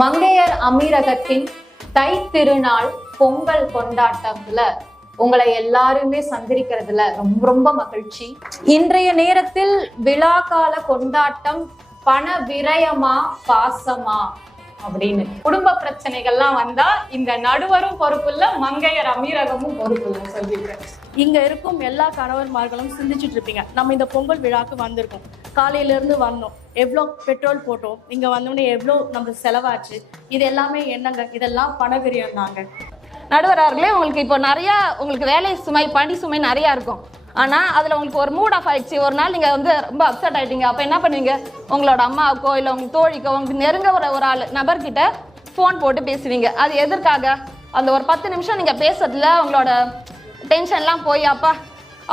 மங்கையர் அமீரகத்தின் தை திருநாள் பொங்கல் கொண்டாட்டத்துல உங்களை எல்லாருமே சந்திரிக்கிறதுல ரொம்ப ரொம்ப மகிழ்ச்சி. இன்றைய நேரத்தில் விழா கால கொண்டாட்டம் பண விரயமா பாசமா அப்படின்னு குடும்ப பிரச்சனைகள்லாம் வந்தா இந்த நடுவரும் பொறுப்பு இல்ல, மங்கையர் அமீரகமும் பொறுப்பு இல்லை சொல்லியிருக்கேன். இங்க இருக்கும் எல்லா கணவன்மார்களும் சிந்திச்சுட்டு இருப்பீங்க, நம்ம இந்த பொங்கல் விழாக்கு வந்திருக்கோம், காலையில இருந்து வந்தோம், எவ்வளோ பெட்ரோல் போட்டோம், இங்க வந்தோடனே எவ்வளோ நம்மளுக்கு செலவாச்சு, இது எல்லாமே என்னங்க, இதெல்லாம் பண விரயம் தாங்க. நடுவரார்களே, உங்களுக்கு இப்போ நிறையா உங்களுக்கு வேலை சுமை பணி சுமை நிறையா இருக்கும். ஆனால் அதில் உங்களுக்கு ஒரு மூட் ஆஃப் ஆயிடுச்சு, ஒரு நாள் நீங்கள் வந்து ரொம்ப அப்செட் ஆகிட்டீங்க. அப்போ என்ன பண்ணுவீங்க, உங்களோட அம்மாவுக்கோ இல்லை உங்களுக்கு தோழிக்கோ உங்களுக்கு நெருங்க ஒரு ஆள் நபர்கிட்ட ஃபோன் போட்டு பேசுவீங்க. அது எதற்காக? அந்த ஒரு 10 நிமிஷம் நீங்கள் பேசுறதுல உங்களோட டென்ஷன்லாம் போய் அப்பா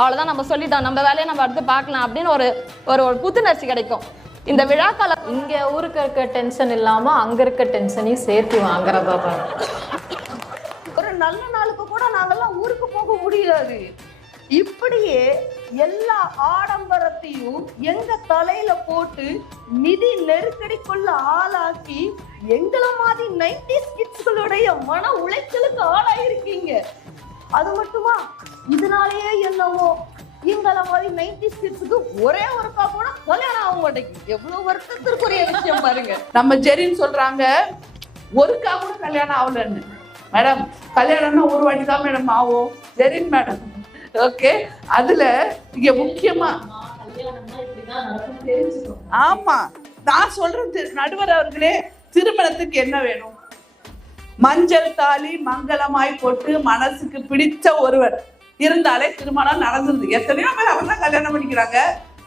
அவ்வளோதான் நம்ம சொல்லிட்டோம், நம்ம வேலையை நம்ம அடுத்து பார்க்கலாம் அப்படின்னு ஒரு ஒரு புத்துணர்ச்சி கிடைக்கும். இந்த விழாக்கால இங்கே ஊருக்கு இருக்க டென்ஷன் இல்லாமல் அங்கே இருக்க டென்ஷனையும் சேர்த்து வாங்குறதா தான். ஒரு நல்ல நாளுக்கு கூட நாங்கெல்லாம் ஊருக்கு போக முடியாது. இப்படியே எல்லா ஆடம்பரத்தையும் எங்க தலையில போட்டு நிதி நெருக்கடிக்குள்ள ஆளாக்கி எங்களை மாதிரி 90s கிட்ஸ்களுடைய மன உளைச்சலுக்கு ஆளாயிருக்கீங்க. அது மட்டுமா, இதனாலேயே என்னவோ எங்களை மாதிரி 90s கிட்ஸுக்கு ஒரே ஒருக்கா கூட கல்யாணம் ஆக மாட்டேங்குது. எவ்வளவு வருத்தத்திற்குரிய விஷயம் பாருங்க. நம்ம ஜெரின்னு சொல்றாங்க ஒருக்கா கூட கல்யாணம் ஆகலன்னு. மேடம், கல்யாணம்னா ஒரு வாட்டி தான் மேடம் ஆகும் ஜெரின் மேடம். ஓகே, அதுல இங்க முக்கியமா ஆமா நான் சொல்றேன் நடுவர் அவர்களே, திருமணத்துக்கு என்ன வேணும்? மஞ்சள் தாலி மங்களமாய் போட்டு மனசுக்கு பிடிச்ச ஒருவர் இருந்தாலே திருமணம் நடந்துருது. எத்தனையோ பேர் அவர் தான் கல்யாணம் பண்ணிக்கிறாங்க,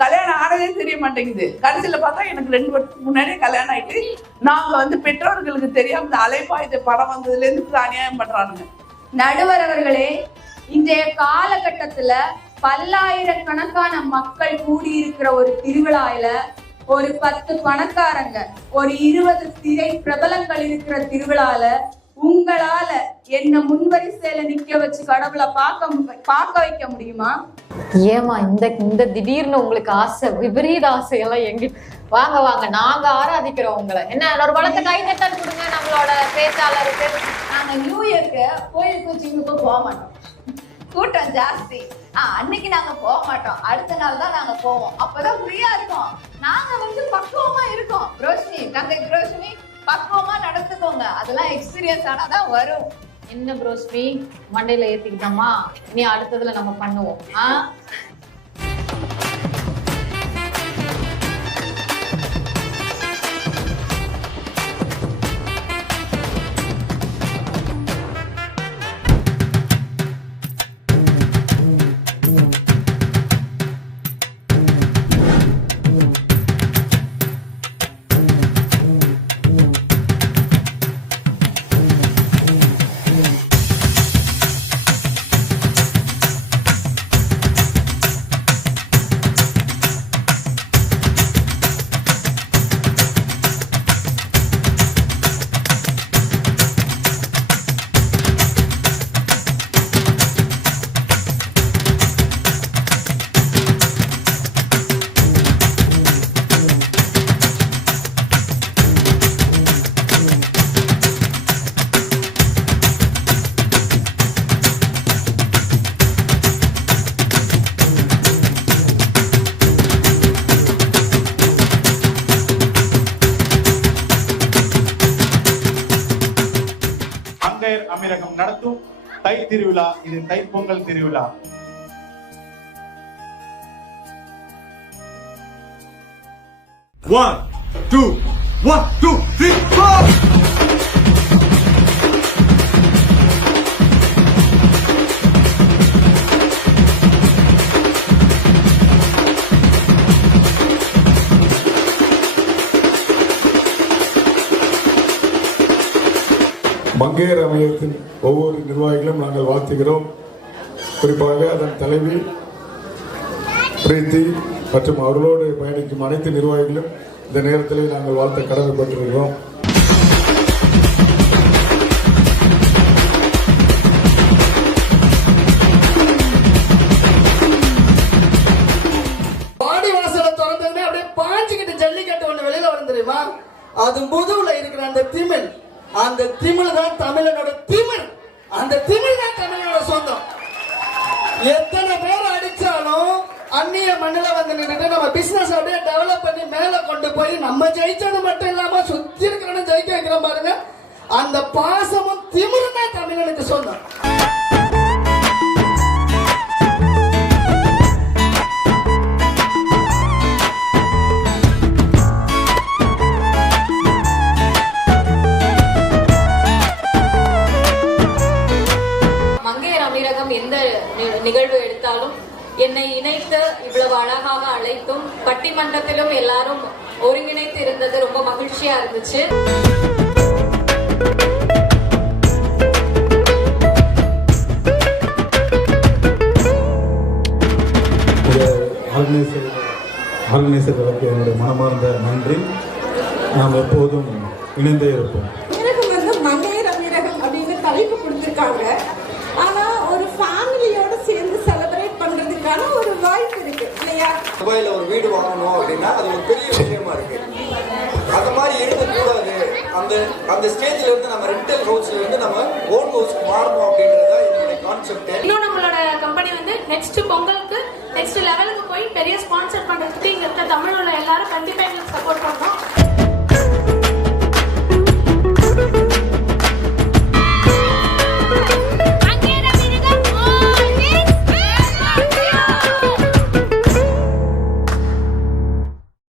கல்யாணம் ஆனதே தெரிய மாட்டேங்குது. கடைசியில பார்த்தா எனக்கு 2 வருஷத்துக்கு முன்னாடியே கல்யாணம் ஆயிட்டு நாங்க வந்து பெற்றோர்களுக்கு தெரியாம இந்த அலைப்பாயுத படம் வந்ததுல இருந்து அநியாயம் பண்றானுங்க. நடுவர் அவர்களே, இன்றைய காலகட்டத்துல பல்லாயிரக்கணக்கான மக்கள் கூடியிருக்கிற ஒரு திருவிழாயில ஒரு 10 பணக்காரங்க, ஒரு 20 திரை பிரபலங்கள் இருக்கிற திருவிழால உங்களால என்ன முன்வரிசையில நிக்க வச்சு கடவுளை பார்க்க வைக்க முடியுமா? ஏமா இந்த திடீர்னு உங்களுக்கு ஆசை, விபரீத ஆசையெல்லாம் எங்கிட்ட வாங்க வாங்க, நாங்க ஆராதிக்கிறோம் உங்களை. என்ன ஒரு பலத்தை கை தட்டல் கொடுங்க நம்மளோட பேச்சாளருக்கு. நாங்க நியூ இயர்க்கு கோயிலுக்கு சிங்குக்கும் போக மாட்டோம், கூட்டம் ஜாஸ்தி. அன்னைக்கு நாங்க போக மாட்டோம், அடுத்த நாள் தான் நாங்க போவோம், அப்பதான் ஃப்ரீயா இருக்கோம். நாங்க வந்து பக்குவமா இருக்கோம். ரோஷினி, தங்கை ரோஷினி, பக்குவமா நடந்துக்கோங்க, அதெல்லாம் எக்ஸ்பீரியன்ஸ் ஆனாதான் வரும். என்ன ப்ரோஸ்மி மண்டையில ஏத்திக்கிட்டோமா, நீ அடுத்ததுல நம்ம பண்ணுவோம். மங்கையர் அமீரகம் நடத்தும் தை திருவிழா, இது தை பொங்கல் திருவிழா. One, two, 1, 2, 3, 4. மங்கையர் அமீரகத்தின் ஒவ்வொரு நிர்வாகிகளும் நாங்கள் வாழ்த்துகிறோம். குறிப்பாக அதன் தலைவி பிரீத்தி மற்றும் அவர்களோடு பயணிக்கும் அனைத்து நிர்வாகிகளும் இந்த நேரத்தில் நாங்கள் வாழ்த்த கடமைப்பட்டிருக்கிறோம். வாடி வாசலை திறந்ததுமே அப்படியே பாஞ்சுக்கிட்டு ஜல்லிக்கட்டு ஒண்ணு வெளியில வந்து தெரியுமா? அது முதுகுல இருக்கிற அந்த திமிழ் தான் தமிழனோட திமிழ். அந்த திமிழ் தான் தமிழனோட சொந்தம். எத்தனை பேர் அடிச்சாலும் அந்நிய மண்ணில வந்து நின்றுட்டு நம்ம பிசினஸ் அப்படியே டெவலப் பண்ணி மேல கொண்டு போய் நம்ம ஜெயிச்சது மட்டும் இல்லாம சுத்தி இருக்கிறவன ஜெயிக்க வைக்கிறோம் பாருங்க. அந்த பாசமும் திமிழும் தான் தமிழனுக்கு சொந்தம். மங்கையர் அமீரகம் எந்த நிகழ்வு எடுத்தாலும் என்னை இணைத்து இவ்வளவு அழகாக அழைத்தும் பட்டிமன்றத்திலும் எல்லாரும் ஒருங்கிணைத்து இருந்தது ரொம்ப மகிழ்ச்சியா இருந்துச்சு. ஆர்கனைசர்களுக்கு என்னுடைய மனமார்ந்த நன்றி. நாம் எப்போதும் இணைந்தே இருப்போம். மங்கையர் அமீரகம் அப்படின்னு தலைப்பு கொடுத்திருக்காங்க. ஆனா ஒரு ஃபேமிலியோட சேர்ந்து செலிப்ரேட் பண்றதுக்கான ஒரு வாய்ப்பு இருக்கு இல்லையா? துபாயில ஒரு வீடு வாங்கணும் அப்படின்னா அது ஒரு பெரிய விஷயமா இருக்கு. அந்த மாதிரி எடுக்கக்கூடாது. அந்த ஸ்டேஜ்ல இருந்து நம்ம ரெண்டல் ஹவுஸ்ல இருந்து நம்ம ஓன் ஹவுஸ்க்கு மாறணும் அப்படின்றத என்னுடைய கான்செப்ட். இன்னும் நம்மளோட கம்பெனி வந்து நெக்ஸ்ட் பொங்கலுக்கு நெக்ஸ்ட் லெவலுக்கு போய் பெரிய ஸ்பான்சர் பண்றது